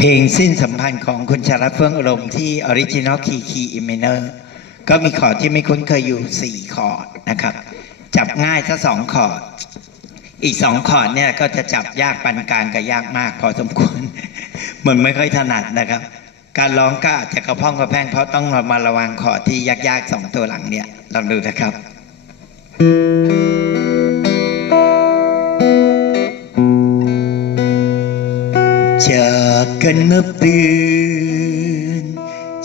เพลงสิ้นสัมพันธ์ของคุณชารัตน์เฟื่องอารมณ์ที่ออริจินอลคีคีอิมเนอร์ก็มีคอร์ดที่ไม่คุ้นเคยอยู่ 4 คอร์ดนะครับ จับง่ายถ้าสองคอร์ดอีกสองคอร์ดเนี่ยก็จะจับยากปานกลางกับยากมากพอสมควรมันไม่ค่อยถนัดนะครับ การร้องก็อาจจะกระพ้องกระแพงเพราะต้องมาระวังคอร์ดที่ยากๆสองตัวหลังเนี่ยลองดูนะครับจากกันนับเดือน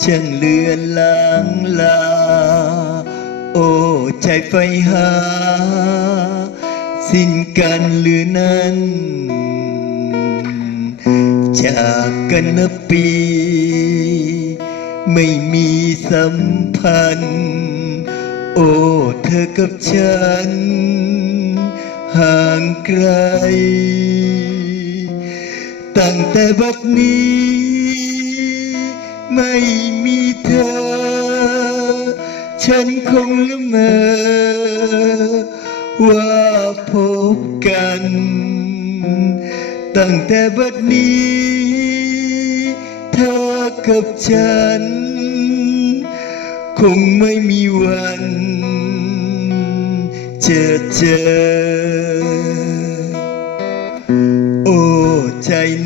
ช่างเลือนลางลา โอ้ใจไฟหา สิ้นกันหรือนั้นจากกันนับปี ไม่มีสัมพันธ์ โอ้เธอกับฉัน ห่างไกล ตั้งแต่บัดนี้ ไม่มีเธอ ฉันคงละเมอว่าพบกัน ตั้งแต่บัดนี้ เธอกับฉัน คงไม่มีวันเจอเจอ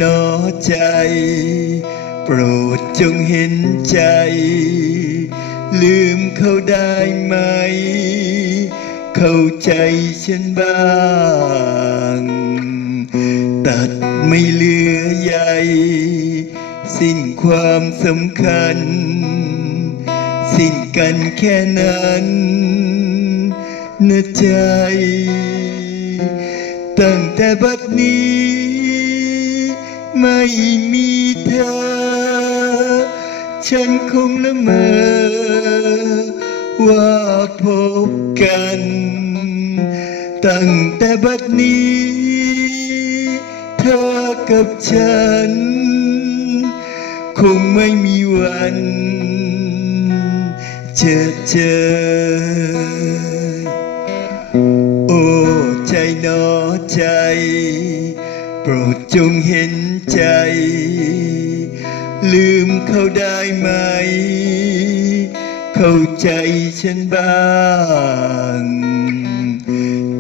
นอใจ โปรดจงเห็นใจ ลืมเขาได้ไหม เข้าใจฉันบ้าง ตัดไม่เหลือใยสิ้นความสำคัญ สิ้นกันแค่นั้นนะใจ ตั้งแต่บัดนี้ ไม่มีเธอ ฉันคงละเมอว่าพบกัน ตั้งแต่บัดนี้ เธอกับฉัน คงไม่มีวัน เจอเจอ ปรดจงเห็นใจ ลืมเขาได้ไหม เข้าใจฉันบ้าง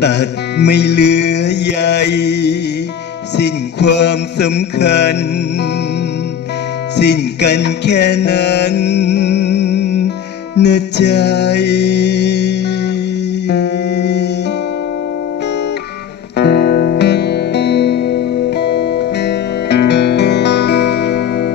ตัดไม่เหลือใยสิ้นความสำคัญ สิ้นกันแค่นั้นนะใจ